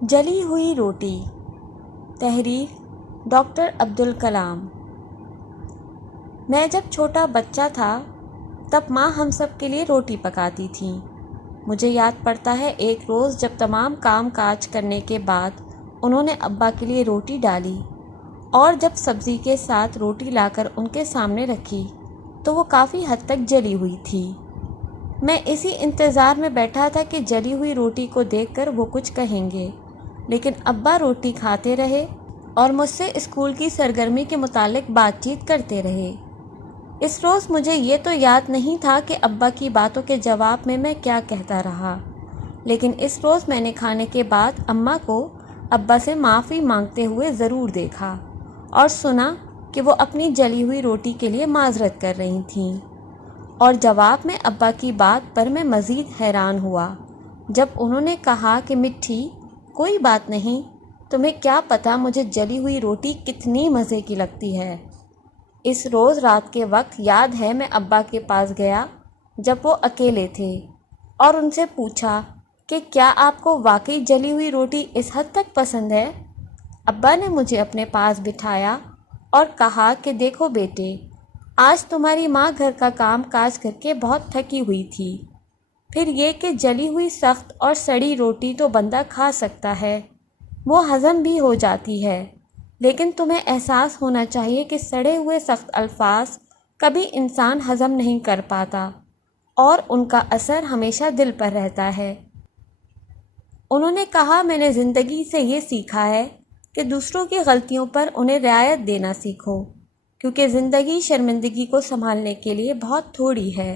جلی ہوئی روٹی، تحریر ڈاکٹر عبدالکلام۔ میں جب چھوٹا بچہ تھا تب ماں ہم سب کے لیے روٹی پکاتی تھیں۔ مجھے یاد پڑتا ہے ایک روز جب تمام کام کاج کرنے کے بعد انہوں نے ابا کے لیے روٹی ڈالی اور جب سبزی کے ساتھ روٹی لا کر ان کے سامنے رکھی تو وہ کافی حد تک جلی ہوئی تھی۔ میں اسی انتظار میں بیٹھا تھا کہ جلی ہوئی روٹی کو دیکھ کر وہ کچھ کہیں گے، لیکن ابا روٹی کھاتے رہے اور مجھ سے اسکول کی سرگرمی کے متعلق بات چیت کرتے رہے۔ اس روز مجھے یہ تو یاد نہیں تھا کہ ابا کی باتوں کے جواب میں کیا کہتا رہا، لیکن اس روز میں نے کھانے کے بعد اماں کو ابا سے معافی مانگتے ہوئے ضرور دیکھا اور سنا کہ وہ اپنی جلی ہوئی روٹی کے لیے معذرت کر رہی تھیں، اور جواب میں ابا کی بات پر میں مزید حیران ہوا جب انہوں نے کہا کہ مٹھی کوئی بات نہیں، تمہیں کیا پتہ مجھے جلی ہوئی روٹی کتنی مزے کی لگتی ہے۔ اس روز رات کے وقت یاد ہے میں ابا کے پاس گیا جب وہ اکیلے تھے اور ان سے پوچھا کہ کیا آپ کو واقعی جلی ہوئی روٹی اس حد تک پسند ہے؟ ابا نے مجھے اپنے پاس بٹھایا اور کہا کہ دیکھو بیٹے، آج تمہاری ماں گھر کا کام کاج کر کے بہت تھکی ہوئی تھی، پھر یہ کہ جلی ہوئی سخت اور سڑی روٹی تو بندہ کھا سکتا ہے، وہ ہضم بھی ہو جاتی ہے، لیکن تمہیں احساس ہونا چاہیے کہ سڑے ہوئے سخت الفاظ کبھی انسان ہضم نہیں کر پاتا اور ان کا اثر ہمیشہ دل پر رہتا ہے۔ انہوں نے کہا میں نے زندگی سے یہ سیکھا ہے کہ دوسروں کی غلطیوں پر انہیں رعایت دینا سیکھو، کیونکہ زندگی شرمندگی کو سنبھالنے کے لیے بہت تھوڑی ہے۔